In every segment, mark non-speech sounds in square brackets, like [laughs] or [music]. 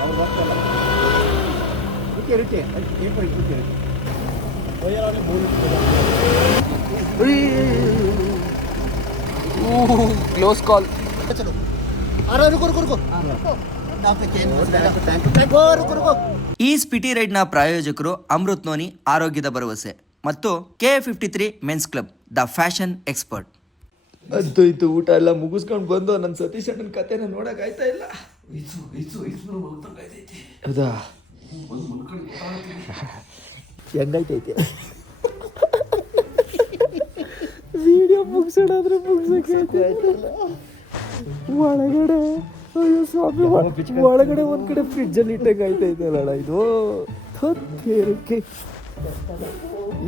ಅವ್ರು ಬರ್ತಾರೆ ರುಚಿ ರುಚಿ ಪೇಪರ್ ರುಚಿ ರುಚಿ ಒಯ್ಯಲ್ಲಿ ಮೂರು ಕ್ಲೋಸ್ ಕಾಲ್ ಚಲೋ ಅರೆ ರುಕು ರುಕು ರುಕು ಈ ಸ್ಪಿಟಿ ರೈಡ್ನ ಪ್ರಾಯೋಜಕರು ಅಮೃತ್ ನೋನಿ ಆರೋಗ್ಯದ ಭರವಸೆ ಮತ್ತು K fifty three men's club the fashion expert ಬಂತು ಇತ್ತು ಊಟ ಎಲ್ಲ ಮುಗಿಸ್ಕೊಂಡು ಬಂದು ನನ್ನ ಸತೀಶ್ ಅಣ್ಣನ ಕಥೆನ ನೋಡೋಕ್ಕಾಯ್ತಾ ಇಲ್ಲ? ಹೌದಾ? ಹೆಂಗೈತೈತೆ ವಿಡಿಯೋ ಮುಗಿಸೋಣಾದ್ರೆ ಒಳಗಡೆ ಅಯ್ಯೋ ಸ್ವಾಮಿ ಒಳಗಡೆ ಒಂದ್ ಕಡೆ ಫ್ರಿಡ್ಜಲ್ಲಿ ಇಟ್ಟಂಗೆ ಆಯ್ತೈತೆ ಅಲ್ಲ ಇದು. ಥೇರಕ್ಕೆ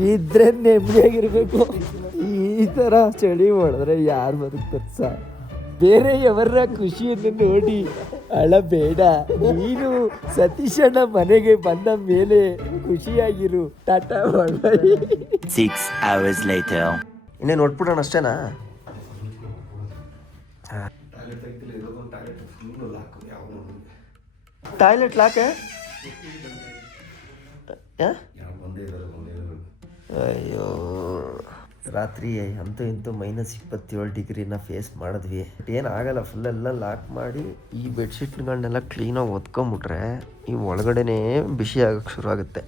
ಇದ್ರೆ ನೆಮ್ಮದಿಯಾಗಿರ್ಬೇಕು. ಈ ಥರ ಚಳಿ ಮಾಡಿದ್ರೆ ಯಾರು ಬದುಕ್ತಾರೆ ಸರ್ ಬೇರೆ ಎವರ ಖುಷಿಯನ್ನು ನೋಡಿ ಅಳಬೇಡ. ನೀನು ಸತೀಶಣ್ಣ ಮನೆಗೆ ಬಂದ ಮೇಲೆ ಖುಷಿಯಾಗಿರು. Tata bye six hours later ಇನ್ನೇನು ನೋಡ್ಬಿಡೋಣ ಅಷ್ಟೇನಾ? ಟಾಯ್ಲೆಟ್ ಲಾಕೆ ಅಯ್ಯೋ. ರಾತ್ರಿ ಅಂತೂ ಇಂತೂ ಮೈನಸ್ ಇಪ್ಪತ್ತೇಳು ಡಿಗ್ರಿನ ಫೇಸ್ ಮಾಡಿದ್ವಿ. ಏನು ಆಗಲ್ಲ ಫುಲ್ಲೆಲ್ಲ ಲಾಕ್ ಮಾಡಿ ಈ ಬೆಡ್ಶೀಟ್ಗಳನ್ನೆಲ್ಲ ಕ್ಲೀನಾಗಿ ಒತ್ಕೊಂಬಿಟ್ರೆ ಈ ಒಳಗಡೆ ಬಿಸಿ ಆಗೋಕ್ಕೆ ಶುರು ಆಗುತ್ತೆ.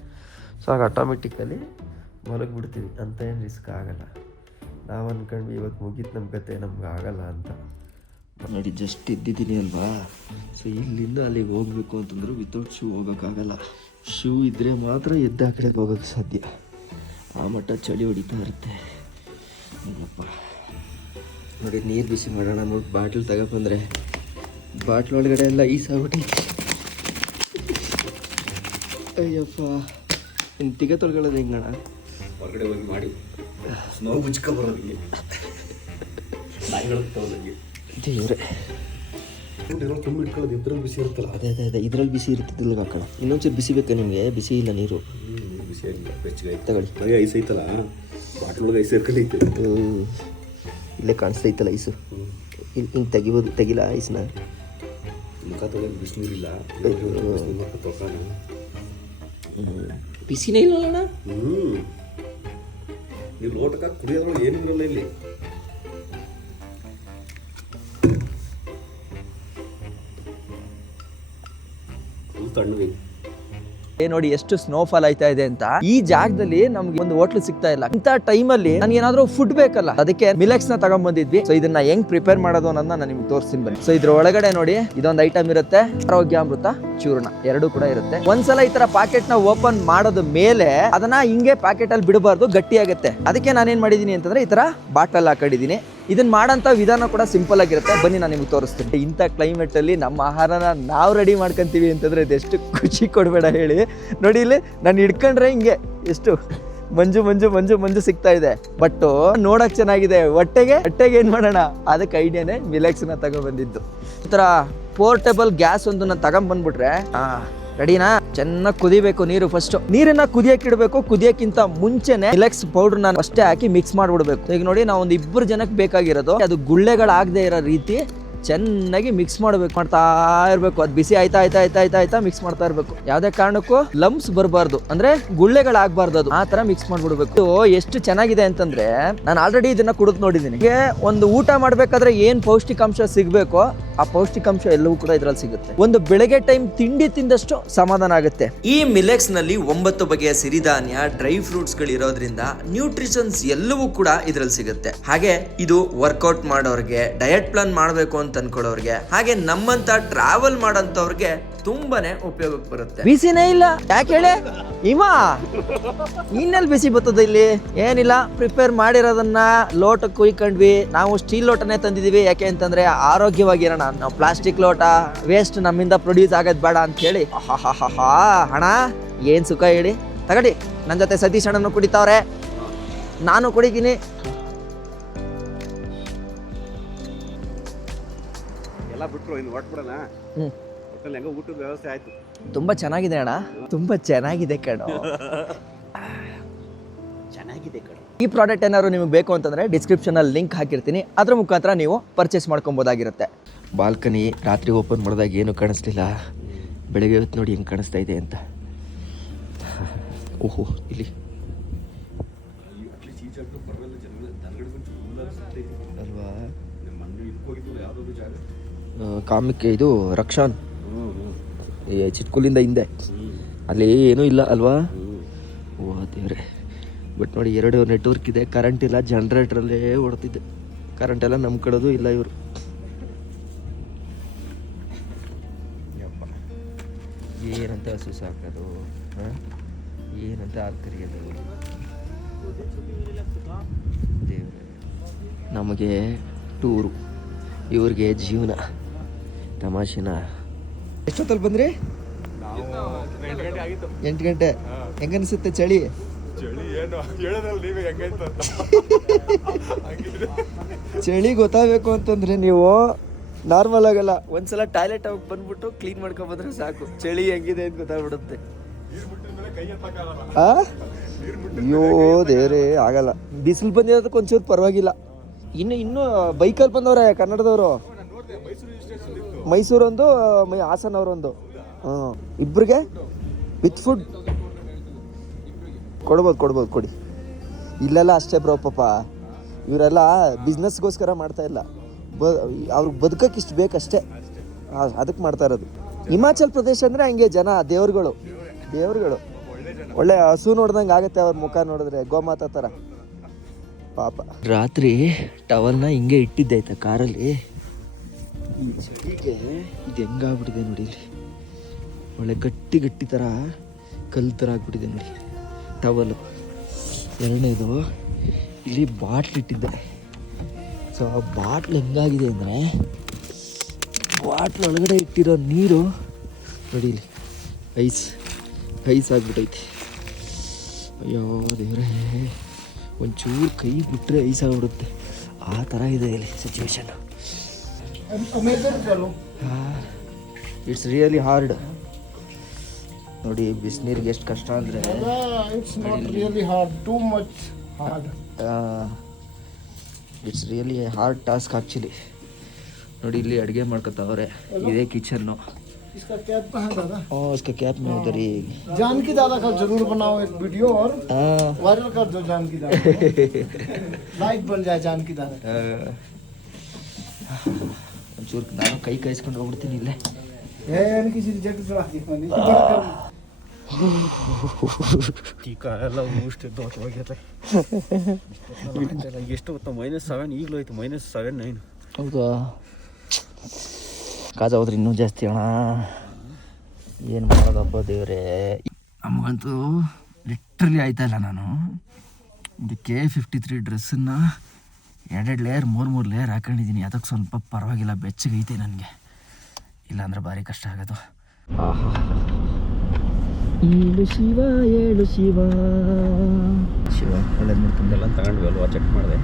ಸೊ ಆಗ ಆಟೋಮೆಟಿಕಲಿ ಮಲಗಿಬಿಡ್ತೀವಿ. ಅಂತ ಏನು ರಿಸ್ಕ್ ಆಗಲ್ಲ. ನಾವು ಅಂದ್ಕೊಂಡ್ವಿ ಇವತ್ತು ಮುಗೀತು ನಮ್ಮ ಕತೆ, ನಮ್ಗೆ ಆಗಲ್ಲ ಅಂತ. ನೋಡಿ ಜಸ್ಟ್ ಇದ್ದಿದ್ದೀನಿ ಅಲ್ವಾ? ಸೊ ಇಲ್ಲಿಂದ ಅಲ್ಲಿಗೆ ಹೋಗ್ಬೇಕು ಅಂತಂದ್ರೆ ವಿತೌಟ್ ಶೂ ಹೋಗೋಕ್ಕಾಗಲ್ಲ. ಶೂ ಇದ್ದರೆ ಮಾತ್ರ ಎದ್ದು ಆ ಕಡೆಗೆ ಹೋಗೋಕ್ಕೆ ಸಾಧ್ಯ. ಆ ಮಟ್ಟ ಚಳಿ ಹೊಡಿತಾ ಇರುತ್ತೆ. ನೋಡಿ ನೀರು ಬಿಸಿ ಮಾಡೋಣ. ನೋಡಿ ಬಾಟ್ಲ್ ತಗೊಬಂದ್ರೆ ಬಾಟ್ಲ್ ಒಳಗಡೆ ಎಲ್ಲ ಈಸಾಗ್ಬಿಟ್ಟೈತೆ ಅಯ್ಯಪ್ಪ. ಇನ್ನು ತಿಗ ತೊಳ್ಕೊಳ್ಳೋದು ಹೆಂಗಣ ಹೊರಗಡೆ ಹೋಗಿ ಮಾಡಿ. ಸ್ನೋ ನಾಯಿಗಳು ತಗೊಳ್ಳೋದಿಗೆ ದೇವ್ರೆ. ತುಂಬ ಇಟ್ಕೊಳ್ಳೋದು. ಇದ್ರಲ್ಲಿ ಬಿಸಿ ಇರುತ್ತಲ್ಲ. ಅದೇ ಅದೇ ಅದೇ. ಇದ್ರಲ್ಲಿ ಬಿಸಿ ಇರ್ತಿದ್ದಿಲ್ಲ ಹಾಕೋಣ ಇನ್ನೊಂಚೂರು ಬಿಸಿ ಬೇಕಾ ನಿಮಗೆ. ಬಿಸಿ ಇಲ್ಲ ನೀರು. ಬಿಸಿ ಇಲ್ಲ. ಬೆಚ್ಚಗೆ ತಗೊಳ್ಳಿ. ಐಸ್ ಐತಲ್ಲ? ಬಾಟ್ಲ್ ಒಳಗೆ ಐಸ್ ಇರ್ಕಲೈತೆ. ಇಲ್ಲೇ ಕಾಣಿಸ್ತೈತಲ್ಲ ಐಸು. ಇಲ್ಲಿ ಹಿಂಗೆ ತೆಗಿಬೋದು ತೆಗಿಲ್ಲ ಐಸ್ನ. ಮುಖ ತೊಳೆಯೋದು ಬಿಸಿನೀರಿಲ್ಲ ಬಿಸಿನೇ ಇಲ್ಲ ಅಣ್ಣ ಹ್ಞೂ ನೀವು ಲೋಟಕ್ಕೆ ಕುಡಿಯೋದ್ರೊಳಗೆ ಏನು ಇರಲ್ಲ ಇಲ್ಲಿ. ತಣ್ಣಗೆ ನೋಡಿ ಎಷ್ಟು ಸ್ನೋಫಾಲ್ ಆಯ್ತಾ ಇದೆ ಅಂತ. ಈ ಜಾಗದಲ್ಲಿ ನಮ್ಗೆ ಒಂದು ಹೋಟ್ಲು ಸಿಗ್ತಾ ಇಲ್ಲ. ಇಂಥ ಟೈಮಲ್ಲಿ ನನ್ಗೆ ಏನಾದ್ರೂ ಫುಡ್ ಬೇಕಲ್ಲ. ಅದಕ್ಕೆ ಮಿಲೆಕ್ಸ್ನ ತಗೊಂಡ್ ಬಂದಿದ್ವಿ. ಸೊ ಇದನ್ನ ಹೆಂಗ್ ಪ್ರಿಪೇರ್ ಮಾಡೋದು ಅನ್ನೋದನ್ನ ನಾನು ನಿಮ್ಗೆ ತೋರಿಸ್ತೀನಿ ಬನ್ನಿ. ಸೊ ಇದ್ರ ಒಳಗಡೆ ನೋಡಿ ಇದೊಂದು ಐಟಮ್ ಇರುತ್ತೆ. ಆರೋಗ್ಯಾಮೃತ, ಚೂರ್ಣ. ಎರಡು ಕೂಡ ಇರುತ್ತೆ. ಒಂದ್ಸಲ ಈ ತರ ಪ್ಯಾಕೆಟ್ನ ಓಪನ್ ಮಾಡೋದ ಮೇಲೆ ಅದನ್ನ ಹಿಂಗೆ ಪ್ಯಾಕೆಟ್ ಅಲ್ಲಿ ಬಿಡಬಾರ್ದು ಗಟ್ಟಿ ಆಗುತ್ತೆ ಅದಕ್ಕೆ ನಾನೇನ್ ಮಾಡಿದೀನಿ ಅಂತಂದ್ರೆ ಈ ತರ ಬಾಟಲ್ ಹಾಕೊಂಡಿದೀನಿ. ಇದನ್ನ ಮಾಡೋಂಥ ವಿಧಾನ ಕೂಡ ಸಿಂಪಲ್ ಆಗಿರುತ್ತೆ. ಬನ್ನಿ ನಾನು ನಿಮ್ಗೆ ತೋರಿಸ್ತೀನಿ. ಇಂಥ ಕ್ಲೈಮೇಟ್ ಅಲ್ಲಿ ನಮ್ಮ ಆಹಾರನ ನಾವು ರೆಡಿ ಮಾಡ್ಕೊತೀವಿ ಅಂತಂದ್ರೆ ಇದೆಷ್ಟು ಖುಷಿ ಕೊಡಬೇಡ ಹೇಳಿ. ನೋಡಿ ಇಲ್ಲಿ ನಾನು ಹಿಡ್ಕೊಂಡ್ರೆ ಹಿಂಗೆ ಎಷ್ಟು ಮಂಜು ಮಂಜು ಮಂಜು ಮಂಜು ಸಿಗ್ತಾ ಇದೆ. ಬಟ್ ನೋಡೋಕೆ ಚೆನ್ನಾಗಿದೆ. ಹೊಟ್ಟೆಗೆ ಹೊಟ್ಟೆಗೆ ಏನು ಮಾಡೋಣ? ಅದಕ್ಕೆ ಐಡಿಯಾನೇ ಮಿಲೆಕ್ಸ್ನ ತಗೊಬಂದಿದ್ದು ಈ ಥರ ಪೋರ್ಟೇಬಲ್ ಗ್ಯಾಸ್ ಒಂದನ್ನ ತಗೊಂಬಂದ್ಬಿಟ್ರೆ ರೆಡಿನಾ ಚೆನ್ನಾಗಿ ಕುದಿಬೇಕು ನೀರು ಫಸ್ಟ್ ನೀರನ್ನ ಕುದಿಯಕ್ಕೆ ಇಡಬೇಕು, ಕುದಿಯಕ್ಕಿಂತ ಮುಂಚೆನೆ ಇಲೆಕ್ಸ್ ಪೌಡರ್ ನಾನು ಅಷ್ಟೇ ಹಾಕಿ ಮಿಕ್ಸ್ ಮಾಡ್ಬಿಡ್ಬೇಕು. ಈಗ ನೋಡಿ ನಾವು ಒಂದು ಇಬ್ಬರು ಜನಕ್ಕೆ ಬೇಕಾಗಿರೋದು, ಅದು ಗುಳ್ಳೆಗಳಾಗದೆ ಇರೋ ರೀತಿ ಚೆನ್ನಾಗಿ ಮಿಕ್ಸ್ ಮಾಡ್ಬೇಕು, ಮಾಡ್ತಾ ಇರಬೇಕು. ಅದು ಬಿಸಿ ಆಯ್ತಾ ಆಯ್ತಾ ಆಯ್ತಾ ಆಯ್ತಾ ಆಯ್ತಾ ಮಿಕ್ಸ್ ಮಾಡ್ತಾ ಇರಬೇಕು. ಯಾವುದೇ ಕಾರಣಕ್ಕೂ ಲಂಬ್ಸ್ ಬರಬಾರ್ದು. ಅಂದ್ರೆ ಗುಳ್ಳೆಗಳಾಗಬಾರ್ದು ಅದು. ಆ ತರ ಮಿಕ್ಸ್ ಮಾಡ್ಬಿಡ್ಬೇಕು. ಎಷ್ಟು ಚೆನ್ನಾಗಿದೆ ಅಂತಂದ್ರೆ, ನಾನು ಆಲ್ರೆಡಿ ಇದನ್ನ ಕುಡಿದು ನೋಡಿದ್ದೀನಿ ಒಂದು ಊಟ ಮಾಡ್ಬೇಕಾದ್ರೆ ಏನ್ ಪೌಷ್ಟಿಕಾಂಶ ಸಿಗ್ಬೇಕು, ಆ ಪೌಷ್ಟಿಕಾಂಶ ಎಲ್ಲವೂ ಕೂಡ ಇದ್ರಲ್ಲಿ ಸಿಗುತ್ತೆ. ಒಂದು ಬೆಳಗ್ಗೆ ಟೈಮ್ ತಿಂಡಿ ತಿಂದಷ್ಟು ಸಮಾಧಾನ ಆಗುತ್ತೆ. ಈ ಮಿಲೆಕ್ಸ್ನಲ್ಲಿ ಒಂಬತ್ತು ಬಗೆಯ ಸಿರಿಧಾನ್ಯ ಡ್ರೈ ಫ್ರೂಟ್ಸ್ ಗಳಿರೋದ್ರಿಂದ ನ್ಯೂಟ್ರಿಷನ್ಸ್ ಎಲ್ಲವೂ ಕೂಡ ಇದ್ರಲ್ಲಿ ಸಿಗುತ್ತೆ. ಹಾಗೆ ಇದು ವರ್ಕೌಟ್ ಮಾಡೋರ್ಗೆ ಡಯಟ್ ಪ್ಲಾನ್ ಮಾಡಬೇಕು ಅಂತ ಅನ್ಕೊಳ್ಳೋರ್ಗೆ. ಹಾಗೆ ನಮ್ಮಂತ ಟ್ರಾವೆಲ್ ಮಾಡೋಂಥವ್ರಿಗೆ ತುಂಬಾನೇ ಉಪಯೋಗಕ್ಕೆ ಬರುತ್ತೆ. ಬಿಸಿನೇ ಇಲ್ಲ. ಯಾಕೆ ಹೇಳಿ? ಇವ ಇನ್ನೆಲ್ಲಿ ಬಿಸಿ ಬರ್ತದೆ ಇಲ್ಲಿ? ಏನಿಲ್ಲ. ಪ್ರಿಪೇರ್ ಮಾಡಿರೋದನ್ನ ಲೋಟಕ್ಕೆ ಕುಯ್ಕೊಂಡ್ವಿ ನಾವು ಸ್ಟೀಲ್ ಲೋಟನೇ ತಂದಿದೀವಿ. ಯಾಕೆ ಅಂತಂದ್ರೆ ಆರೋಗ್ಯವಾಗಿರೋಣ. ನಾವು ಪ್ಲಾಸ್ಟಿಕ್ ಲೋಟ ವೇಸ್ಟ್ ನಮ್ಮಿಂದ ಪ್ರೊಡ್ಯೂಸ್ ಆಗೋದು ಬೇಡ ಅಂತ ಹೇಳಿ ಹಣ, ಏನ್ ಸುಖ ಹೇಳಿ? ತಗಡಿ ನನ್ನ ಜೊತೆ ಸತೀಶ್ ಅಣ್ಣನು ಕುಡಿತಾವ್ರೆ. ನಾನು ಕುಡಿತೀನಿ. ಎಲ್ಲ ಬಿಟ್ರು ಇನ್ನು. ಒಟ್ಟಲ್ಲಿ ಹೆಂಗೋ ಊಟದ ವ್ಯವಸ್ಥೆ ಆಯ್ತು. ತುಂಬಾ ಚೆನ್ನಾಗಿದೆ ಅಣ್ಣ. ತುಂಬಾ ಚೆನ್ನಾಗಿದೆ ಕಣೋ. ಚೆನ್ನಾಗಿದೆ ಕಡೆ ಈ ಪ್ರಾಡಕ್ಟ್ ಏನಾದ್ರು ನಿಮಗೆ ಬೇಕು ಅಂತಂದ್ರೆ ಡಿಸ್ಕ್ರಿಪ್ಷನ್ ಅಲ್ಲಿ ಲಿಂಕ್ ಹಾಕಿರ್ತೀನಿ. ಅದ್ರ ಮುಖಾಂತರ ನೀವು ಪರ್ಚೇಸ್ ಮಾಡ್ಕೊಬೋದಾಗಿರುತ್ತೆ. ಬಾಲ್ಕನಿ ರಾತ್ರಿ ಓಪನ್ ಮಾಡಿದಾಗ ಏನು ಕಾಣಿಸ್ಲಿಲ್ಲ. ಬೆಳಗ್ಗೆ ಹೊತ್ತು ನೋಡಿ ಹೆಂಗೆ ಕಾಣಿಸ್ತಾ ಇದೆ ಅಂತ. ಓಹೋ ಇಲ್ಲಿ. ಕಾಮಿಕ್ ಇದು ರಕ್ಷಾನ್. ಚಿಟ್ಕುಲಿಂದ ಹಿಂದೆ. ಅಲ್ಲಿ ಏನೂ ಇಲ್ಲ ಅಲ್ವಾ? ಓ, ದೇವ್ರೆ. ಬಟ್ ನೋಡಿ, ಎರಡು ನೆಟ್ವರ್ಕ್ ಇದೆ ಕರೆಂಟ್ ಇಲ್ಲ ಜನ್ರೇಟ್ರಲ್ಲೇ ಓಡ್ತಿದ್ದೆ. ಕರೆಂಟ್ ಎಲ್ಲ ನಮ್ಮ ಕಡೆದು ಇಲ್ಲ ಇವರು. ಏನಂತ ಹಸು ಸಾಕೋದು? ಏನಂತ ಆಗ್ತಿರಿಯೋದು ದೇವ್ರೆ. ನಮಗೆ ಟೂರು. ಇವ್ರಿಗೆ ಜೀವನ. ತಮಾಷೆನ? ಎಷ್ಟೊತ್ತಲ್ಲಿ ಬಂದ್ರಿ? ಎಂಟು ಗಂಟೆ. ಹೆಂಗನಿಸುತ್ತೆ ಚಳಿ? ಚಳಿ ಏನು? ಹೇಳೋದಲ್ಲ ನೀವೇ ಹೆಂಗೈತ ಚಳಿ ಗೊತ್ತಾಗಬೇಕು ಅಂತಂದ್ರೆ ನೀವು ನಾರ್ಮಲ್ ಆಗಲ್ಲ. ಒಂದ್ಸಲ ಟಾಯ್ಲೆಟ್ ಹೋಗಿ ಬಂದ್ಬಿಟ್ಟು ಕ್ಲೀನ್ ಮಾಡ್ಕೊಂಡ್ ಬಂದ್ರೆ ಸಾಕು. ಚಳಿ ಹೆಂಗಿದೆ ಅಂತ ಗೊತ್ತಾಗ್ಬಿಡುತ್ತೆ. ಅಯ್ಯೋ ದೇವ್ರೆ ಆಗಲ್ಲ. ಬಿಸಿಲು ಬಂದಿರೋದಕ್ಕೆ ಒಂಚೂರು ಪರವಾಗಿಲ್ಲ. ಇನ್ನು ಇನ್ನು ಬೈಕಲ್ಲಿ ಬಂದವ್ರೆ ಕನ್ನಡದವರು? ಮೈಸೂರೊಂದು, ಮೈ ಹಾಸನವ್ರೊಂದು. ಹ್ಞೂ ಇಬ್ಬರಿಗೆ ವಿತ್ ಫುಡ್. ಕೊಡ್ಬೋದು ಕೊಡ್ಬೋದು, ಕೊಡಿ. ಇಲ್ಲೆಲ್ಲ ಅಷ್ಟೇ ಬ್ರೋ ಪಾಪ. ಇವರೆಲ್ಲ ಬಿಸ್ನೆಸ್ಗೋಸ್ಕರ ಮಾಡ್ತಾ ಇಲ್ಲ. ಬ, ಅವ್ರಿಗೆ ಬದುಕಕ್ಕೆ ಇಷ್ಟು ಬೇಕಷ್ಟೇ. ಅದಕ್ಕೆ ಮಾಡ್ತಾ ಇರೋದು. ಹಿಮಾಚಲ್ ಪ್ರದೇಶ ಅಂದರೆ ಹಂಗೆ ಜನ, ದೇವ್ರುಗಳು. ದೇವ್ರುಗಳು. ಒಳ್ಳೆ ಹಸು ನೋಡ್ದಂಗೆ ಆಗುತ್ತೆ ಅವ್ರ ಮುಖ ನೋಡಿದ್ರೆ, ಗೋಮಾತಾ ಥರ ಪಾಪ. ರಾತ್ರಿ ಟವಲ್ನ ಹಿಂಗೆ ಇಟ್ಟಿದ್ದೆ ಆಯ್ತಾ ಕಾರಲ್ಲಿ. ಚಳಿಗೆ ಇದು ಹೆಂಗಾಗ್ಬಿಟ್ಟಿದೆ ನೋಡಿ ಇಲ್ಲಿ. ಒಳ್ಳೆ ಗಟ್ಟಿ ಗಟ್ಟಿ ಥರ ಕಲ್ಲು ಥರ ಆಗ್ಬಿಟ್ಟಿದೆ ನೋಡಿ. ಟವಲು. ಎರಡನೇದು, ಇಲ್ಲಿ ಬಾಟ್ಲ್ ಇಟ್ಟಿದ್ದೆ. ಸೊ ಆ ಬಾಟ್ಲ್ ಹೆಂಗಾಗಿದೆ ಅಂದರೆ, ಬಾಟ್ಲ್ ಒಳಗಡೆ ಇಟ್ಟಿರೋ ನೀರು ನೋಡಿ ಇಲ್ಲಿ, ಐಸ್ ಐಸ್ ಆಗ್ಬಿಟ್ಟೈತಿ. ಅಯ್ಯೋ ದೇವ್ರೇ, ಒಂಚೂರು ಕೈ ಬಿಟ್ಟರೆ ಐಸ್ ಆಗಿಬಿಡುತ್ತೆ. ಆ ಥರ ಇದೆ ಇಲ್ಲಿ ಸಿಚುವೇಶನ್ ಇಟ್ಸ್ ರಿಯಲಿ ಹಾರ್ಡ್ ನೋಡಿ ಬಿಸಿನೀರಿಗೆ ಎಷ್ಟು ಕಷ್ಟ ಅಂದರೆ It's not really hard, too much hard. It's really hard task actually ನೋಡಿ ಇಲ್ಲಿ ಅಡುಗೆ ಮಾಡ್ಕೊತಾವ್ರೆ ಇದೇ ಕಿಚನ್ನು इसका कैप कहाँ है दादा ಓ उसका कैप में उधर ही जानकी दादा का जरूर बनाओ एक वीडियो और हाँ, वायरल कर दो जानकी दादा लाइक बन जाए जानकी दादा ಆ, ಒಂಚೂರು ನಾನು ಕೈ ಕಾಯಿಸ್ಕೊಂಡು ಹೋಗ್ಬಿಡ್ತೀನಿ ಇಲ್ಲೇ. ಎಷ್ಟು ಗೊತ್ತಾ ಮೈನಸ್ ಸೆವೆನ್ ಈಗಲೂ ಆಯ್ತು ಮೈನಸ್ ಸೆವೆನ್ ನೈನ್ ಹೌದಾ? ಕಾಜ ಹೋದ್ರೆ ಇನ್ನೂ ಜಾಸ್ತಿ ಅಣ್ಣ. ಏನು ಮಾಡೋದಪ್ಪ ದೇವ್ರೆ? ನಮಗಂತೂ ಲಿಟ್ರಲಿ ಆಯ್ತಾ ಇಲ್ಲ ನಾನು. ಇದಕ್ಕೆ ಫಿಫ್ಟಿ ತ್ರೀ ಡ್ರೆಸ್ಸನ್ನು ಎರಡೆರಡು ಲೇಯರ್ ಮೂರು ಮೂರು ಲೇಯರ್ ಹಾಕೊಂಡಿದ್ದೀನಿ. ಅದಕ್ಕೆ ಸ್ವಲ್ಪ ಪರವಾಗಿಲ್ಲ ಬೆಚ್ಚಗೈತೆ ನನಗೆ. ಇಲ್ಲಾಂದ್ರೆ ಭಾರಿ ಕಷ್ಟ ಆಗೋದು. ಏಳು ಶಿವ ಏಳು ಶಿವ. ಶಿವ ಒಳ್ಳೇದು ಮಾಡ್ಕೊಂಡು ಎಲ್ಲ ತಗೊಂಡ್ವಿ ಅಲ್ವಾ ಚೆಕ್ ಮಾಡಿದೆ.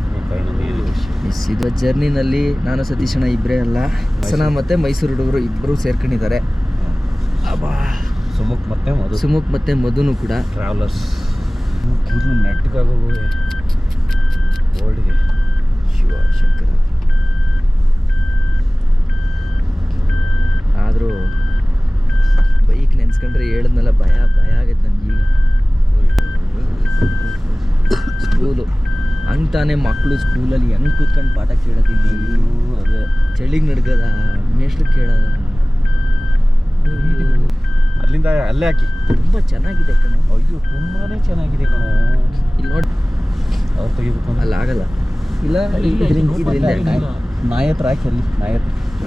ಮಿಸ್ ಇದು ಜರ್ನಿನಲ್ಲಿ ನಾನು ಸತೀಶಣ್ಣ ಇಬ್ಬರೇ ಅಲ್ಲ. ಹಾಸನ ಮತ್ತು ಮೈಸೂರು ಹುಡುಗರು ಇಬ್ಬರು ಸೇರ್ಕೊಂಡಿದ್ದಾರೆ. ಅಬ್ಬಾ. ಸುಮುಕ್ ಮತ್ತೆ ಮಧು. ಸುಮುಖ್ ಮತ್ತು ಮಧುನು ಕೂಡ. ಟ್ರಾವೆಲರ್ಸ್ ನೆಟ್ಟಗಾಗೋವು ಓಲ್ಡ್ಗೆ ಶಿವ ಶಂಕರ. ಆದರೂ ಬೈಕ್ ನೆನ್ಸ್ಕೊಂಡ್ರೆ ಹೇಳಿದ್ನಲ್ಲ ಭಯ ಭಯ ಆಗೈತೆ ನನಗೆ ಈಗ ಸ್ಕೂಲು. ಹಂಗೆ ತಾನೇ ಮಕ್ಕಳು ಸ್ಕೂಲಲ್ಲಿ ಹೆಂಗೆ ಕೂತ್ಕೊಂಡು ಪಾಠ ಕೇಳತ್ತಿದ್ದೀವಿ ಅದೇ ಚಳಿಗೆ ನಡ್ಗದ ಮೇಷ್ಟ್ರು ಕೇಳೋದ. ಅಲ್ಲಿಂದ ಅಲ್ಲೇ ಹಾಕಿ. ತುಂಬ ಚೆನ್ನಾಗಿದೆ ಕಣ. ಅಯ್ಯೋ ತುಂಬಾನೇ ಚೆನ್ನಾಗಿದೆ ಕಣೋ. ಇಲ್ಲಿ ನೋಡಿ. ಅವ್ರು ತೆಗಿಬೇಕು ಅಲ್ಲಿ ಆಗಲ್ಲ. ಇಲ್ಲ ಇದ್ರಿಂದ ಇದರಿಂದ ನಾಯಿ ಹಾಕಿ ಅಲ್ಲಿ ನಾಯಿ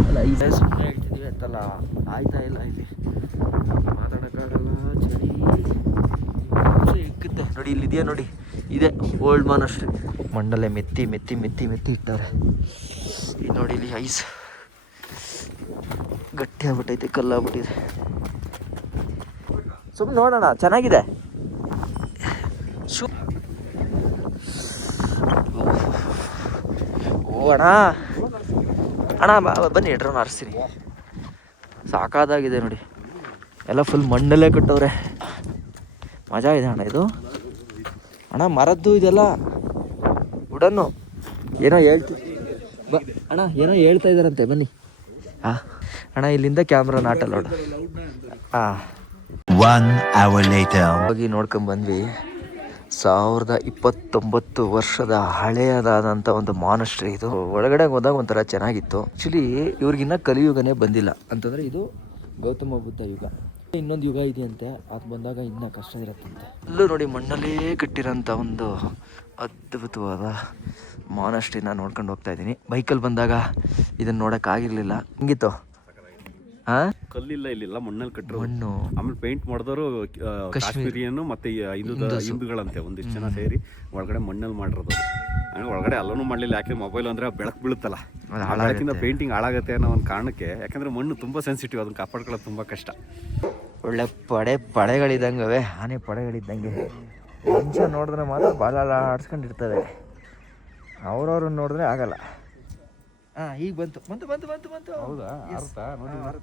ಅಲ್ಲ ಈ ಸುಮ್ಮನೆ ಹೇಳ್ತಿದ್ವಿ ಅಂತಲ್ಲ ಆಯ್ತಾ ಇಲ್ಲ ಇಲ್ಲಿ? ಮಾತಾಡೋಕ್ಕಾಗಲ್ಲ ಚಳಿ. ಇಕ್ಕುತ್ತೆ. ನೋಡಿ ಇಲ್ಲಿದೆಯಾ ನೋಡಿ? ಇದೆ ಓಲ್ಡ್ ಮಾನ್ ಅಷ್ಟೇ. ಮಂಡಲೆ ಮೆತ್ತಿ ಮೆತ್ತಿ ಮೆತ್ತಿ ಮೆತ್ತಿ ಇಟ್ಟಾರೆ. ಇದು ನೋಡಿ ಇಲ್ಲಿ ಐಸ್ ಗಟ್ಟಿ ಆಗ್ಬಿಟ್ಟೈತೆ ಕಲ್ಲಾಗ್ಬಿಟ್ಟಿದೆ ಸುಮ್ಮನೆ ನೋಡೋಣ ಚೆನ್ನಾಗಿದೆ. ಶು ಅಣ್ಣ ಅಣ್ಣ ಬನ್ನಿ ಡ್ರೋನ್ ಹಾರಿಸ್ತೀನಿ. ಸಾಕಾದಾಗಿದೆ ನೋಡಿ. ಎಲ್ಲ ಫುಲ್ ಮಣ್ಣಲ್ಲೇ ಕಟ್ಟವ್ರೆ. ಮಜಾ ಇದೆ ಅಣ್ಣ ಇದು. ಅಣ್ಣ ಮರದ್ದು ಇದೆಲ್ಲ ಉಡನ್ನು. ಏನೋ ಹೇಳ್ತಿ ಬ ಅಣ್ಣ ಏನೋ ಹೇಳ್ತಾ ಇದ್ದಾರಂತೆ ಬನ್ನಿ. ಹಾಂ ಅಣ್ಣ ಇಲ್ಲಿಂದ ಕ್ಯಾಮ್ರಾ ನಾಟಲ್ಲ ನೋಡು. ಆ. One hour later. ಹೋಗಿ ನೋಡ್ಕೊಂಡ್ ಬಂದ್ವಿ. ಸಾವಿರದ ಇಪ್ಪತ್ತೊಂಬತ್ತು ವರ್ಷದ ಹಳೆಯದಾದಂಥ ಒಂದು ಮಾನಸ್ಟ್ರಿ ಇದು. ಒಳಗಡೆ ಹೋದಾಗ ಒಂಥರ ಚೆನ್ನಾಗಿತ್ತು. ಆಕ್ಚುಲಿ ಇವ್ರಿಗಿನ್ನ ಕಲಿಯುಗನೇ ಬಂದಿಲ್ಲ. ಅಂತಂದ್ರೆ ಇದು ಗೌತಮ ಬುದ್ಧ ಯುಗ. ಇನ್ನೊಂದು ಯುಗ ಇದೆಯಂತೆ. ಅದು ಬಂದಾಗ ಇನ್ನ ಕಷ್ಟ ಇರತ್ತಂತೆ. ಅಲ್ಲೂ ನೋಡಿ ಮಣ್ಣಲ್ಲೇ ಕಟ್ಟಿರೋಂಥ ಒಂದು ಅದ್ಭುತವಾದ ಮಾನಸ್ಟ್ರಿನ ನೋಡ್ಕೊಂಡು ಹೋಗ್ತಾ ಇದ್ದೀನಿ. ಬೈಕಲ್ಲಿ ಬಂದಾಗ ಇದನ್ನ ನೋಡೋಕ್ಕಾಗಿರಲಿಲ್ಲ ಹಿಂಗಿತ್ತು. ಕಲ್ಲಿಲ್ಲ ಇಲ್ಲಿಲ್ಲ ಮಣ್ಣಲ್ಲಿ ಕಟ್ಟರು ಮಣ್ಣು. ಆಮೇಲೆ ಪೇಂಟ್ ಮಾಡಿದವರು ಕಾಶ್ಮೀರಿಯನ್ನು ಮತ್ತೆ ಹಿಂದೂ ಹಿಂದೂಗಳಂತೆ ಒಂದಿಷ್ಟು ಜನ ಸೇರಿ ಒಳಗಡೆ ಮಣ್ಣಲ್ಲಿ ಮಾಡಿರೋದು. ಹಂಗೆ ಒಳಗಡೆ ಅಲ್ಲೂ ಮಾಡಲಿಲ್ಲ ಯಾಕೆ ಮೊಬೈಲ್ ಅಂದ್ರೆ ಬೆಳಕು ಬೀಳುತ್ತಲ್ಲ. ಹಾಳಾಗಿಂದ ಪೇಂಟಿಂಗ್ ಹಾಳಾಗುತ್ತೆ ಅನ್ನೋ ಒಂದು ಕಾರಣಕ್ಕೆ ಯಾಕಂದ್ರೆ ಮಣ್ಣು ತುಂಬಾ ಸೆನ್ಸಿಟಿವ್ ಅದನ್ನ ಕಾಪಾಡ್ಕೊಳ್ಳೋದು ತುಂಬಾ ಕಷ್ಟ. ಒಳ್ಳೆ ಪಡೆ ಪಡೆಗಳಿದ್ದಂಗವೆ ಆನೆ ಪಡೆಗಳಿದ್ದಂಗೆ. ಮುಂಚೆ ನೋಡಿದ್ರೆ ಮಾತ್ರ ಬಾಲ ಆಡ್ಸ್ಕೊಂಡಿರ್ತವೆ ಅವ್ರವ್ರನ್ನ ನೋಡಿದ್ರೆ ಆಗಲ್ಲ. ಹಾ ಈಗ ಬಂತು. ಬಂತು ಬಂತು ಬಂತು ಬಂತು. ಹೌದಾ? ಅರ್ಥ ನೋಡಿ ಡ್ರೋನ್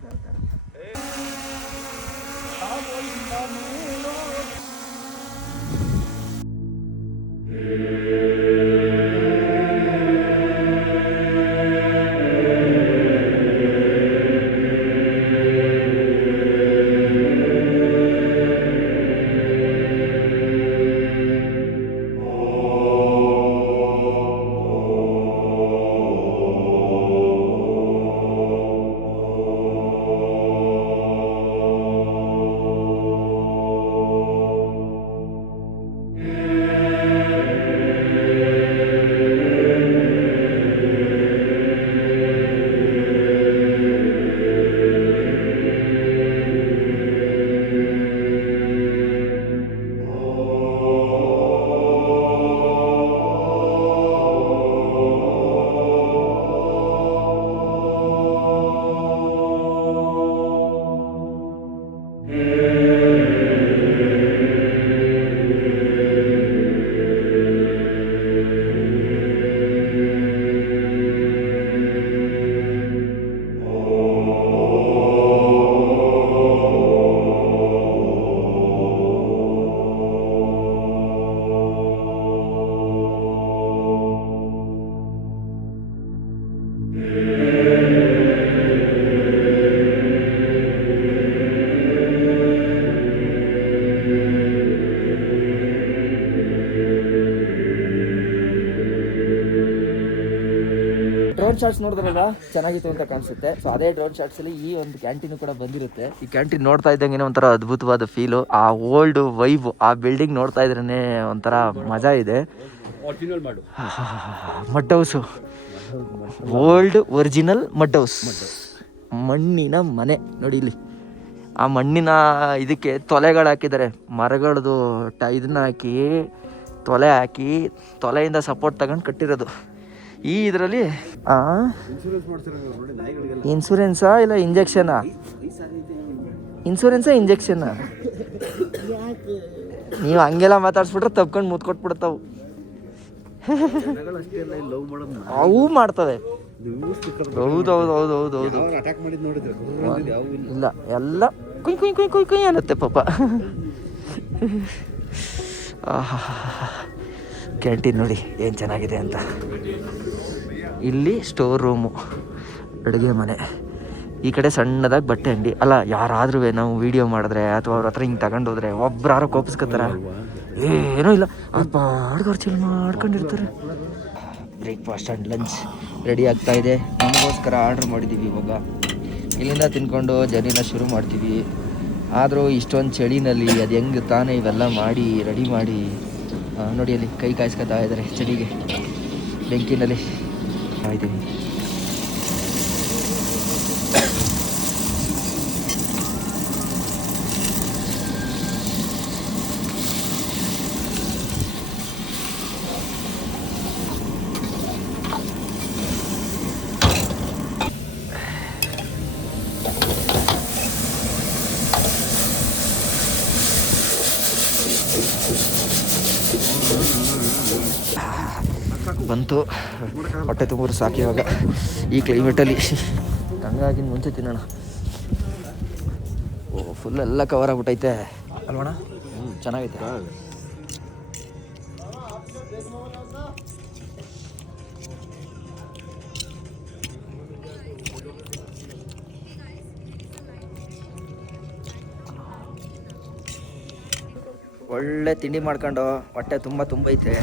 ಶಾಟ್ಸ್ ನೋಡಿದ್ರಲ್ಲ? ಚೆನ್ನಾಗಿತ್ತು ಅಂತ ಕಾಣಿಸುತ್ತೆ. ಸೊ ಅದೇ ಡ್ರೋನ್ ಶಾಟ್ಸ್ ಅಲ್ಲಿ ಈ ಒಂದು ಕ್ಯಾಂಟೀನ್ ಕೂಡ ಬಂದಿರುತ್ತೆ. ಈ ಕ್ಯಾಂಟೀನ್ ನೋಡ್ತಾ ಇದ್ದಂಗೆ ಒಂಥರ ಅದ್ಭುತವಾದ ಫೀಲು ಆ ಓಲ್ಡ್ ವೈಬ್ ಆ ಬಿಲ್ಡಿಂಗ್ ನೋಡ್ತಾ ಇದ್ರೇ ಒಂಥರ ಮಜಾ ಇದೆ. Mud. House old original mud house ಮಣ್ಣಿನ ಮನೆ. ನೋಡಿ ಇಲ್ಲಿ. ಆ ಮಣ್ಣಿನ ಇದಕ್ಕೆ ತೊಲೆಗಳು ಹಾಕಿದ್ದಾರೆ. ಮರಗಳದು ಟ ಇದನ್ನ ಹಾಕಿ ತೊಲೆ ಹಾಕಿ ತೊಲೆಯಿಂದ ಸಪೋರ್ಟ್ ತಗೊಂಡು ಕಟ್ಟಿರೋದು. ಈ ಇದರಲ್ಲಿ ಇನ್ಸೂರೆನ್ಸಾ ಇಲ್ಲ ಇಂಜೆಕ್ಷನಾ ಇನ್ಸೂರೆನ್ಸಾ ಇಂಜೆಕ್ಷನ್ ನೀವು ಹಂಗೆಲ್ಲ ಮಾತಾಡ್ಸ್ಬಿಟ್ರೆ ತಪ್ಕೊಂಡು ಮುತ್ ಕೊಟ್ಬಿಡ್ತಾವು. ಅವು ಮಾಡ್ತವೆ. ಹೌದು ಹೌದು ಹೌದು ಹೌದು ಹೌದು. ಇಲ್ಲ, ಎಲ್ಲ ಕುಯ್ ಕುಯ್ ಕುಯ್ ಕುಯ್ ಕುಯ್ ಅನ್ನತ್ತೆ ಪಾಪ. ಕ್ಯಾಂಟೀನ್ ನೋಡಿ ಏನು ಚೆನ್ನಾಗಿದೆ ಅಂತ. ಇಲ್ಲಿ ಸ್ಟೋರ್ ರೂಮು ಅಡುಗೆ ಮನೆ. ಈ ಕಡೆ ಸಣ್ಣದಾಗಿ ಬಟ್ಟೆ ಅಂಗಡಿ. ಅಲ್ಲ, ಯಾರಾದ್ರೂ ನಾವು ವಿಡಿಯೋ ಮಾಡಿದ್ರೆ ಅಥವಾ ಅವ್ರ ಹತ್ರ ಹಿಂಗೆ ತಗೊಂಡೋದ್ರೆ ಒಬ್ರಾರು ಕೋಪಿಸ್ಕೊತಾರ? ಏನೂ ಇಲ್ಲ. ಅದು ಮಾಡ್ಕೊಂಡಿರ್ತಾರೆ. ಬ್ರೇಕ್ಫಾಸ್ಟ್ ಆ್ಯಂಡ್ ಲಂಚ್ ರೆಡಿ ಆಗ್ತಾ ಇದೆ. ನಮಗೋಸ್ಕರ ಆರ್ಡ್ರ್ ಮಾಡಿದ್ದೀವಿ ಇವಾಗ. ಇಲ್ಲಿಂದ ತಿನ್ಕೊಂಡು ಜರ್ನಿನ ಶುರು ಮಾಡ್ತೀವಿ. ಆದರೂ ಇಷ್ಟೊಂದು ಚಳಿನಲ್ಲಿ ಅದು ಹೆಂಗೆ ತಾನೇ ಇವೆಲ್ಲ ಮಾಡಿ ರೆಡಿ ಮಾಡಿ ನೋಡಿ ಅಲ್ಲಿ ಕೈ ಕಾಯಿಸ್ಕೊತಾ ಇದ್ದಾರೆ ಚಳಿಗೆ ಬೆಂಕಿನಲ್ಲಿ. ಇದ್ದೀವಿ ಬಂತು. ಹೊಟ್ಟೆ ತುಂಬಿದ್ರು ಸಾಕು ಇವಾಗ. ಈ ಕ್ಲೈಮೇಟಲ್ಲಿ ಹಂಗಾಗಿ ಮುಂಚೆ ತಿನ್ನೋಣ. ಓ ಫುಲ್ ಎಲ್ಲ ಕವರ್ ಆಗ್ಬಿಟ್ಟೈತೆ. ಅಲ್ವಣ ಹ್ಞೂ ಚೆನ್ನಾಗೈತೆ. ಒಳ್ಳೆ ತಿಂಡಿ ಮಾಡ್ಕೊಂಡು ಹೊಟ್ಟೆ ತುಂಬ ತುಂಬೈತೆ.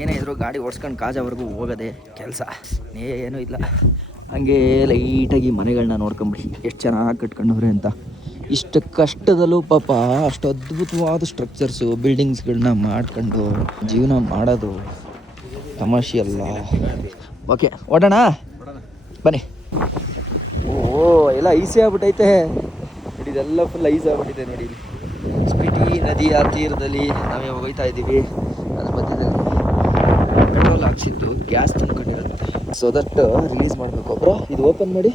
ಏನೇ ಇದ್ರು ಗಾಡಿ ಓಡಿಸ್ಕೊಂಡು ಕಾಜಾವರೆಗೂ ಹೋಗೋದೇ ಕೆಲಸ. ಏನೂ ಇಲ್ಲ. ಹಂಗೆ ಲೈಟಾಗಿ ಮನೆಗಳನ್ನ ನೋಡ್ಕೊಂಬಿಡಿ. ಎಷ್ಟು ಚೆನ್ನಾಗಿ ಕಟ್ಕೊಂಡವ್ರೆ ಅಂತ. ಇಷ್ಟು ಕಷ್ಟದಲ್ಲೂ ಪಾಪ ಅಷ್ಟು ಅದ್ಭುತವಾದ ಸ್ಟ್ರಕ್ಚರ್ಸು ಬಿಲ್ಡಿಂಗ್ಸ್ಗಳನ್ನ ಮಾಡ್ಕೊಂಡು ಜೀವನ ಮಾಡೋದು ತಮಾಷೆ ಅಲ್ಲ. ಓಕೆ, ಓಡೋಣ? ಬನ್ನಿ. ಓ, ಎಲ್ಲ ಐಸಿ ಆಗ್ಬಿಟ್ಟೈತೆ. ನೋಡಿ, ಇದೆಲ್ಲ ಫುಲ್ ಐಸ್ ಆಗ್ಬಿಟ್ಟಿದೆ ನೋಡಿ. ಸ್ಪಿಟಿ ನದಿಯ ತೀರದಲ್ಲಿ ನಾವು ಹೋಗ್ತಾ ಇದ್ದೀವಿ ಅದ್ರ ಮಧ್ಯದಲ್ಲಿ ಪೆಟ್ರೋಲ್ ಹಾಕ್ಸಿದ್ದು ಗ್ಯಾಸ್ ತುಂಬ್ಕೊಂಡಿರುತ್ತೆ. ಸೊ ದಟ್ ರಿಲೀಸ್ ಮಾಡಬೇಕು ಒಬ್ಬರು ಇದು ಓಪನ್ ಮಾಡಿ.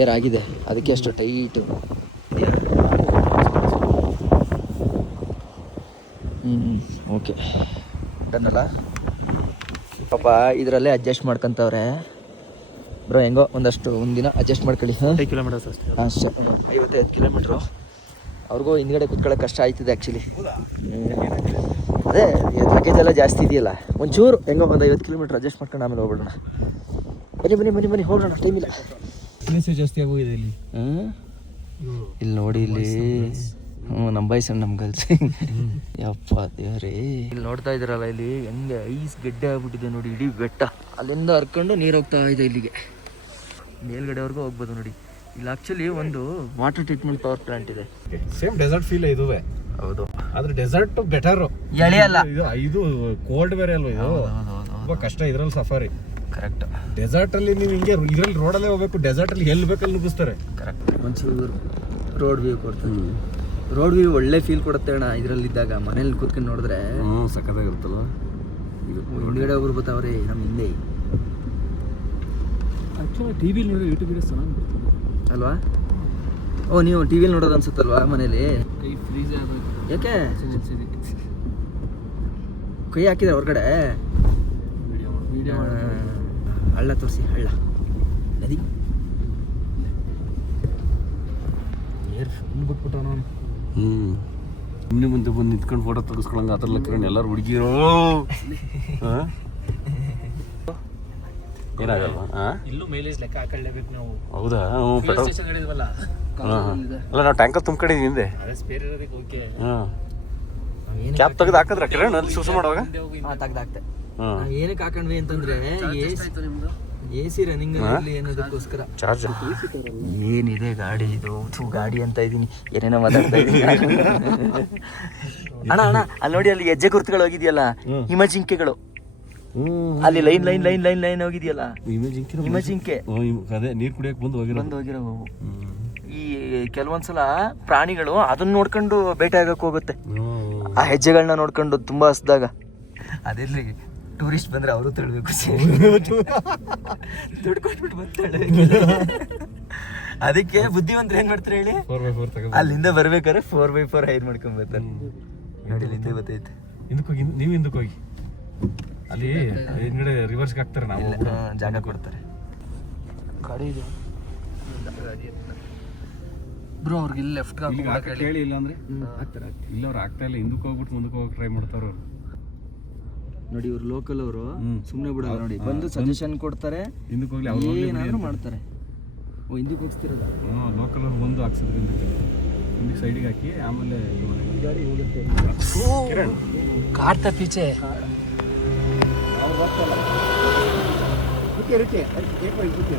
ಏರ್ ಆಗಿದೆ. ಅದಕ್ಕೆ ಅಷ್ಟು ಟೈಟು ಹ್ಞೂ ಓಕೆ ಡನ್ನಲ್ಲ? ಪಾಪ ಇದರಲ್ಲೇ ಅಡ್ಜಸ್ಟ್ ಮಾಡ್ಕೊಂತವ್ರೆ. ಬ್ರೋ ಹೆಂಗೋ ಒಂದಷ್ಟು ಒಂದಿನ ಅಡ್ಜಸ್ಟ್ ಮಾಡ್ಕೊಳ್ಳಿ ಹಾಂ? ಕಿಲೋಮೀಟರ್ಸ್ ಅಷ್ಟೇ. ಅಷ್ಟೇ ಐವತ್ತೈದು ಕಿಲೋಮೀಟ್ರು ಅವ್ರಿಗೂ ಹಿಂದ್ಗಡೆ ಕುತ್ಕೊಳ್ಳೋಕೆ ಕಷ್ಟ ಆಯ್ತದೆ ಆ್ಯಕ್ಚುಲಿ ಅದೇ ಲಗೇಜ್ ಎಲ್ಲ ಜಾಸ್ತಿ ಇದೆಯಲ್ಲ? ಒಂಚೂರು ಹೆಂಗೋ ಒಂದು ಐವತ್ತು ಕಿಲೋಮೀಟ್ರ್ ಅಡ್ಜಸ್ಟ್ ಮಾಡ್ಕೊಂಡು ಆಮೇಲೆ ಹೋಗ್ಬಿಡೋಣ. ಬನ್ನಿ ಬನ್ನಿ ಬನ್ನಿ ಬನ್ನಿ ಹೋಗೋಣ ಟೈಮ್ ಇಲ್ಲ. ಜಾಸ್ತಿ ಆಗೋಗಿದೆ ಇಲ್ಲಿ. ಇಲ್ಲಿ ನೋಡಿ ಇಲ್ಲಿ. ಹ್ಞೂ ನಮ್ಮ ಬಾಯ್ಸ್ ನಮ್ಮ ಗರ್ಲ್ಸ್ ಯಪ್ಪ ದೇವ್ರೇ. ಇಲ್ಲಿ ನೋಡ್ತಾ ಇದ್ದೀರಲ್ಲ ಇಲ್ಲಿ ಹೆಂಗೆ ಐಸ್ ಗೆಡ್ಡೆ ಆಗ್ಬಿಟ್ಟಿದೆ ನೋಡಿ ಇಡೀ ಬೆಟ್ಟ. ಅಲ್ಲಿಂದ ಹರ್ಕೊಂಡು ನೀರು ಹೋಗ್ತಾ ಇದೆ ಇಲ್ಲಿಗೆ. ಮೇಲ್ಗಡೆವರೆಗೂ ಹೋಗ್ಬೋದು ನೋಡಿ. ಇಲ್ಲಿ ಆ್ಯಕ್ಚುಲಿ ಒಂದು ವಾಟರ್ ಟ್ರೀಟ್ಮೆಂಟ್ ಪವರ್ ಪ್ಲಾಂಟ್ ಇದೆ. ಸೇಮ್ ಡೆಸರ್ಟ್ ಫೀಲ್ ಇದುವೆ. ಹೌದು. ಆದ್ರೆ ಡೆಸರ್ಟ್ ಬೆಟರ್ ಎಳೆಯಲ್ಲ. ಇದು ಐದು ಕೋಲ್ಡ್ ಬೇರೆ ಅಲ್ವಾ ಇದು? ತುಂಬಾ ಕಷ್ಟ ಇದ್ರಲ್ಲಿ ಸಫಾರಿ ಕರೆಕ್ಟ್ ಡೆಸರ್ಟ್ ಅಲ್ಲಿ ನೀವು ಹಿಂಗೆ ಇದ್ರಲ್ಲಿ ರೋಡಲ್ಲೇ ಹೋಗ್ಬೇಕು ಡೆಸರ್ಟ್ ಅಲ್ಲಿ ಎಲ್ಲಿ ಬೇಕಲ್ಲಿ ನುಗ್ಗಿಸ್ತಾರೆ. ಕರೆಕ್ಟ್ ಒಂಚೂರು ರೋಡ್ ವ್ಯೂ ಕೊಡ್ತೀನಿ. ರೋಡ್ ವ್ಯೂ ಒಳ್ಳೆ ಫೀಲ್ ಕೊಡುತ್ತೆ ಅಣ್ಣ ಇದರಲ್ಲಿದ್ದಾಗ. ಮನೇಲಿ ಕೂತ್ಕೊಂಡು ನೋಡಿದ್ರೆ ಹ್ಞೂ ಸಖತ್ತಾಗಿರುತ್ತಲ್ಲ ಇದು ಹಿಂದ್ಗಡೆ ಒಬ್ರು ಬರ್ತಾವ್ರೆ ನಮ್ಮ ಹಿಂದೆ. ಆ್ಯಕ್ಚುಲಿ ಟಿ ವಿಲಿ ನೋಡಿ ಯೂಟ್ಯೂಬ್ ವೀಡಿಯೋಸ್ ಚೆನ್ನಾಗಿ ಅಲ್ವಾ? ಓ ನೀವು ಟಿ ವಿಲಿ ನೋಡೋದು ಅನ್ಸುತ್ತಲ್ವಾ ಮನೇಲಿ? ಕೈ ಫ್ರೀಸ್ ಆಗೋಯ್ತು ಯಾಕೆ? ಕೈ ಹಾಕಿದ್ರೆ ಹೊರಗಡೆ? ಹಳ್ಳ ತೋರಿಸಿ ಹಳ್ಳ. ನದಿ. ಏರ್ ಫುಲ್ ಬಿಟ್ಬಿಟ್ಟು ನಾನು ಹ್ಮ್. ಸುಮ್ಮನೆ ಮುಂದೆ ಬಂದು ನಿಂತ್ಕೊಂಡು ಫೋಟೋ ತೆಗಿಸ್ಕೊಳಂಗ ಆ ಥರ ಲೆಕ್ಕ ಎಲ್ಲರೂ ಹುಡುಗಿರೋ. ಏನಾಗಲ್ವಾ? ಹಾ ಇಲ್ಲೂ ಮೈಲೇಜ್ ಲೆಕ್ಕ ಹಾಕೊಳ್ಳೇಬೇಕು ನಾವು. ಹೌದಾ? ಹ್ಞೂ ಪೆಟ್ರೋಲ್ ಸ್ಟೇಷನ್ ಹೇಳಿದ್ವಲ್ಲ ಅಲ್ಲ ನಾವು ಟ್ಯಾಂಕರ್ ತುಂಬ್ಕೊಂಡಿದ್ವಿ ಹಿಂದೆ. ಸ್ಪೇರ್ ಇರೋದಕ್ಕೆ ಓಕೆ ಹಾಂ ಕ್ಯಾಪ್ ತೆಗೆದು ಹಾಕಿದ್ರ? ಕಿರಣ್ ಅಲ್ಲಿ ಸೂಸು ಮಾಡುವಾಗ? ಹಾಂ ತೆಗ್ದಾಕ್ತೆ ಹಾಂ ನಾವು ಏನಕ್ಕೆ ಹಾಕೊಂಡ್ವಿ ಅಂತಂದ್ರೆ ಎ ಸಿ ರನ್ನಿಂಗ್ ಅಲ್ಲಿ ಅನ್ನೋದಕ್ಕೋಸ್ಕರ. ಚಾರ್ಜ್ ಏನಿದೆ ಗಾಡಿ ಇದು? ಥು, ಗಾಡಿ ಅಂತ ಇದೀನಿ. ಏನೇನೋ ಮಾತಾಡ್ತಾ [laughs] ಇದೀನಿ. ಅಣ್ಣ ಅಣ್ಣ ಅಲ್ಲಿ ನೋಡಿ ಅಲ್ಲಿ ಹೆಜ್ಜೆ ಗುರುತುಗಳು ಹೋಗಿದೆಯಲ್ಲ? ಹಿಮಜಿಂಕೆಗಳು ಹ್ಞೂ ಅಲ್ಲಿ line line line line line ಹೋಗಿದೆಯಲ್ಲ? ಹಿಮಜಿಂಕೆ ಹಿಮಜಿಂಕೆ ಅದೇ ನೀರು ಕುಡಿಯಕ್ಕೆ ಬಂದು ಹೋಗಿರೋ ಬಂದು ಹೋಗಿರೋವು. ಈ ಕೆಲವೊಂದ್ಸಲ ಪ್ರಾಣಿಗಳು ಅದನ್ನ ನೋಡ್ಕೊಂಡು ಬೇಟೆ ಆಗಕ್ಕೆ ಹೋಗುತ್ತೆ ಆ ಹೆಜ್ಜೆಗಳನ್ನ ನೋಡ್ಕೊಂಡು ತುಂಬಾ ಹಸ್ದಾಗ. ಅದೆಲ್ಲಿ ಟೂರಿಸ್ಟ್ ಬಂದ್ರೆ ಅವರು ತಿಳ್ಬೇಕು. ದುಡ್ಡು ಕೊಟ್ಬಿಟ್ಟು ಬರ್ತಾಳೆ. ಅದಕ್ಕೆ ಬುದ್ಧಿವಂತ ಏನ್ ಮಾಡ್ತಾರೆ ಹೇಳಿ? ಫೋರ್ ಬೈ ಫೋರ್ ತಗೋ ಅಲ್ಲಿಂದ ಬರ್ಬೇಕಾದ್ರೆ ಫೋರ್ ಬೈ ಫೋರ್ ಹೈರ್ ಮಾಡ್ಕೊಂಡ್ ಬರ್ತಾರೆ. ನೋಡಿ ಇಲ್ಲಿಂದ ಗೊತ್ತೈತೆ ಹಿಂದಕ್ಕೆ ಹೋಗಿ ನೀವು ಹಿಂದಕ್ಕೆ ಹೋಗಿ. ಅಲ್ಲಿ ಹಿಂದ್ಗಡೆ ರಿವರ್ಸ್ಗೆ ಹಾಕ್ತಾರೆ ನಾವು. ಇಲ್ಲ, ಜಾಗ ಕೊಡ್ತಾರೆ. ಗಾಡಿ ಇದೆ. ಬ್ರೋ ಅವ್ರಿಗೆ ಇಲ್ಲಿ ಲೆಫ್ಟ್ ಹೇಳಿ. ಇಲ್ಲ ಅಂದ್ರೆ ಹಾಕ್ತಾರೆ ಇಲ್ಲ ಅವ್ರು ಆಗ್ತಾ ಇಲ್ಲ ಹಿಂದಕ್ಕೆ ಹೋಗ್ಬಿಟ್ಟು ಮುಂದಕ್ಕೆ ಹೋಗಿ ಟ್ರೈ ಮಾಡ್ತಾರೋ ನೋಡಿ ಇವ್ರು ಲೋಕಲ್ ಅವರು. ಸುಮ್ಮನೆ ಬಿಡಲ್ಲ ನೋಡಿ. ಬಂದು ಸಜೆಷನ್ ಕೊಡ್ತಾರೆ. ಹಿಂದಕ್ಕೆ ಹೋಗಲಿ ಅವ್ರು ಏನಾದರೂ ಮಾಡ್ತಾರೆ. ಓ ಹಿಂದಕ್ಕೆ ಹೋಗ್ತಿರೋದ ಹಾಂ ಲೋಕಲ್ ಅವ್ರು ಬಂದು ಹಾಕ್ಸಿದ್ರು ಹಿಂದಕ್ಕೆ. ಹಿಂದಕ್ಕೆ ಸೈಡಿಗೆ ಹಾಕಿ ಆಮೇಲೆ ಗಾಡಿ ಹೋಗುತ್ತೆ. ಕಾಡ್ತಾ ಪೀಚೆ. ಅವ್ರು ಬರ್ತಾರಲ್ಲ. ರುಚಿ ರುಚಿ ರುಚಿ